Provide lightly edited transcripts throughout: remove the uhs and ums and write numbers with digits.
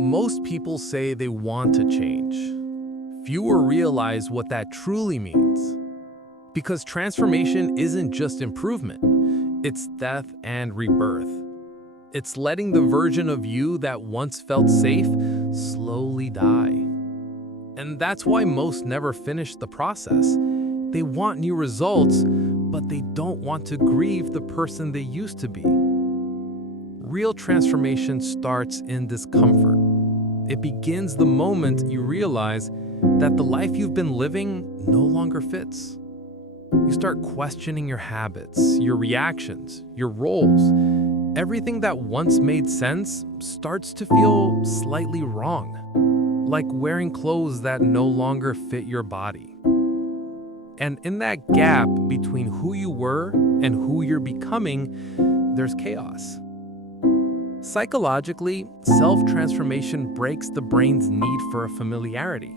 Most people say they want to change. Fewer realize what that truly means. Because transformation isn't just improvement, it's death and rebirth. It's letting the version of you that once felt safe slowly die. And that's why most never finish the process. They want new results, but they don't want to grieve the person they used to be. Real transformation starts in discomfort. It begins the moment you realize that the life you've been living no longer fits. You start questioning your habits, your reactions, your roles. Everything that once made sense starts to feel slightly wrong, like wearing clothes that no longer fit your body. And in that gap between who you were and who you're becoming, there's chaos. Psychologically, self-transformation breaks the brain's need for familiarity.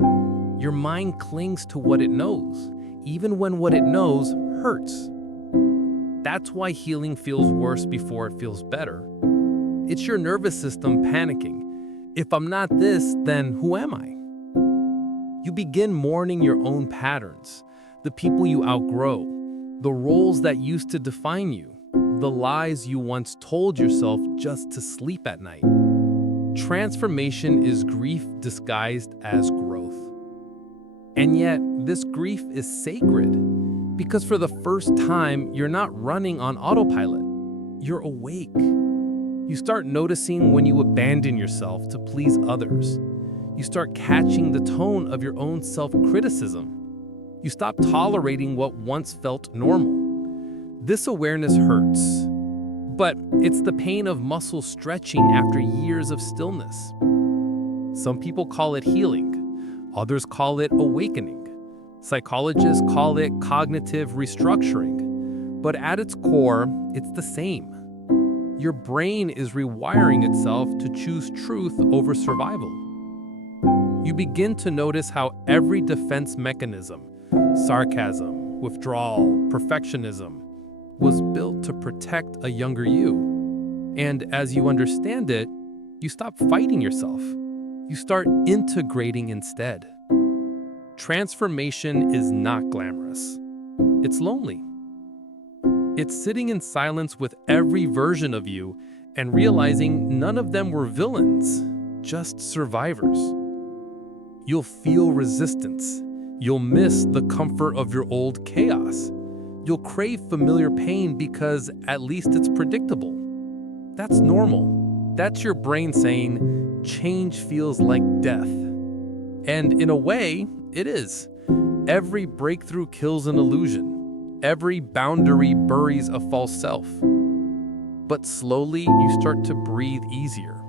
Your mind clings to what it knows, even when what it knows hurts. That's why healing feels worse before it feels better. It's your nervous system panicking. If I'm not this, then who am I? You begin mourning your own patterns, the people you outgrow, the roles that used to define you, the lies you once told yourself just to sleep at night. Transformation is grief disguised as growth. And yet, this grief is sacred, because for the first time, you're not running on autopilot. You're awake. You start noticing when you abandon yourself to please others. You start catching the tone of your own self-criticism. You stop tolerating what once felt normal. This awareness hurts, but it's the pain of muscle stretching after years of stillness. Some people call it healing. Others call it awakening. Psychologists call it cognitive restructuring. But at its core, it's the same. Your brain is rewiring itself to choose truth over survival. You begin to notice how every defense mechanism, sarcasm, withdrawal, perfectionism, was built to protect a younger you. And as you understand it, you stop fighting yourself. You start integrating instead. Transformation is not glamorous. It's lonely. It's sitting in silence with every version of you and realizing none of them were villains, just survivors. You'll feel resistance. You'll miss the comfort of your old chaos. You'll crave familiar pain because at least it's predictable. That's normal. That's your brain saying, change feels like death. And in a way, it is. Every breakthrough kills an illusion. Every boundary buries a false self. But slowly, you start to breathe easier.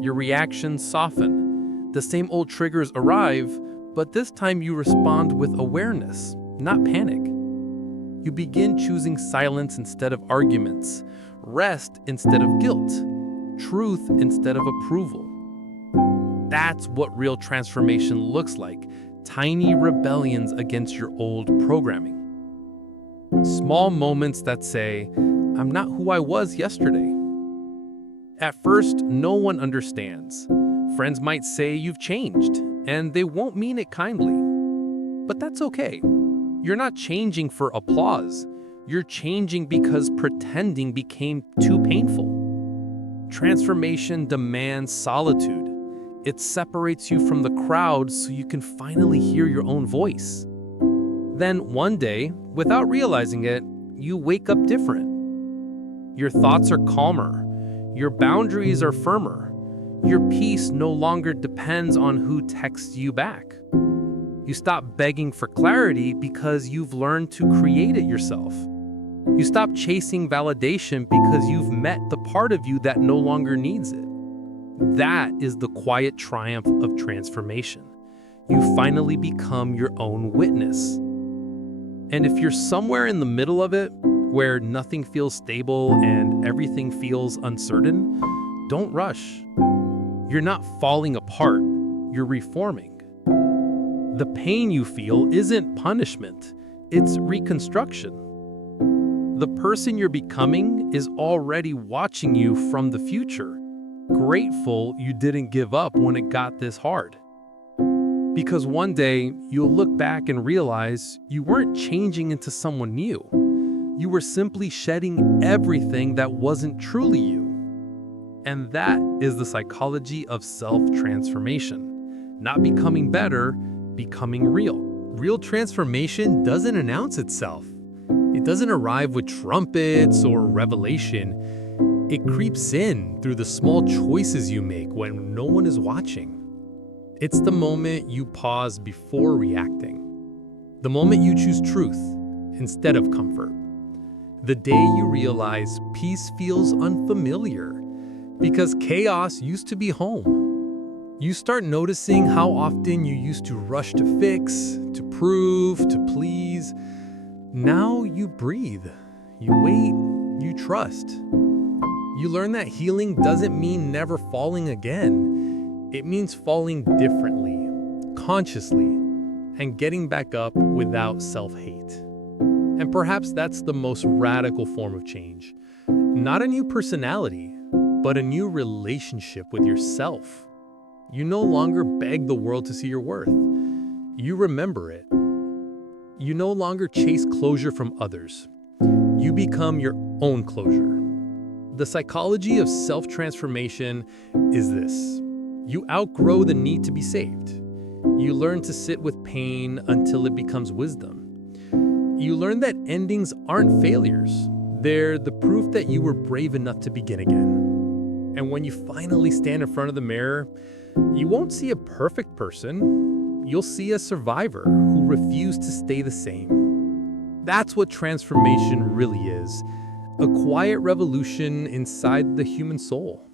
Your reactions soften. The same old triggers arrive, but this time you respond with awareness, not panic. You begin choosing silence instead of arguments, rest instead of guilt, truth instead of approval. That's what real transformation looks like, tiny rebellions against your old programming. Small moments that say, I'm not who I was yesterday. At first, no one understands. Friends might say you've changed, and they won't mean it kindly. But that's okay. You're not changing for applause. You're changing because pretending became too painful. Transformation demands solitude. It separates you from the crowd so you can finally hear your own voice. Then one day, without realizing it, you wake up different. Your thoughts are calmer. Your boundaries are firmer. Your peace no longer depends on who texts you back. You stop begging for clarity because you've learned to create it yourself. You stop chasing validation because you've met the part of you that no longer needs it. That is the quiet triumph of transformation. You finally become your own witness. And if you're somewhere in the middle of it, where nothing feels stable and everything feels uncertain, don't rush. You're not falling apart, you're reforming. The pain you feel isn't punishment, it's reconstruction. The person you're becoming is already watching you from the future, grateful you didn't give up when it got this hard. Because one day, you'll look back and realize you weren't changing into someone new. You were simply shedding everything that wasn't truly you. And that is the psychology of self-transformation. Not becoming better, becoming real. Real transformation doesn't announce itself. It doesn't arrive with trumpets or revelation. It creeps in through the small choices you make when no one is watching. It's the moment you pause before reacting. The moment you choose truth instead of comfort. The day you realize peace feels unfamiliar because chaos used to be home. You start noticing how often you used to rush to fix, to prove, to please. Now you breathe, you wait, you trust. You learn that healing doesn't mean never falling again. It means falling differently, consciously, and getting back up without self-hate. And perhaps that's the most radical form of change. Not a new personality, but a new relationship with yourself. You no longer beg the world to see your worth. You remember it. You no longer chase closure from others. You become your own closure. The psychology of self-transformation is this. You outgrow the need to be saved. You learn to sit with pain until it becomes wisdom. You learn that endings aren't failures. They're the proof that you were brave enough to begin again. And when you finally stand in front of the mirror, you won't see a perfect person. You'll see a survivor who refused to stay the same. That's what transformation really is. A quiet revolution inside the human soul.